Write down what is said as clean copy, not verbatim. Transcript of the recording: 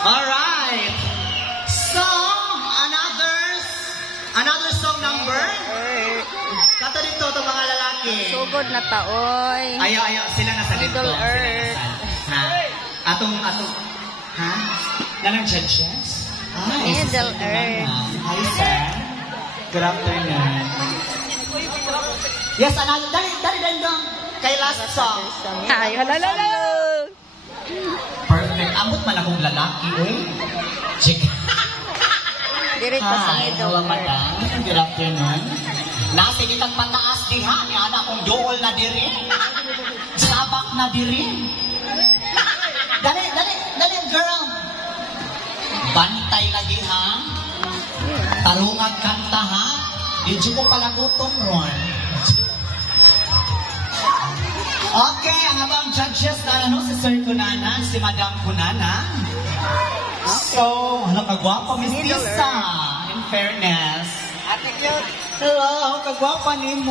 Alright. So, another song number. Kato dito itong mga lalaki. Sugod na taoy. Ayaw, sila nasa dito. Middle Earth. Ha? Atong, ha? Nanang judges? Middle Earth. Hi, sir. Good afternoon. Yes, dali dong. Kay last song. Ay, halala. Perfect. Amot man akong lalaki, oy. Check. Direct pa sa Hi, Middle hello, Earth. madam. Good afternoon. Nasa kitang pataas diha, ni anak kong dool na diri. Sabak na diri. Dali, girl. Bantay lagi, ha? Tarungag kanta, ha? Di ko palagutom, Ron. Okay, ang abang judges na si Sir Kunana, si Madam Kunana. So, ano kagwapa, Miss Lisa, in fairness. Hello, kagwapa ni mo.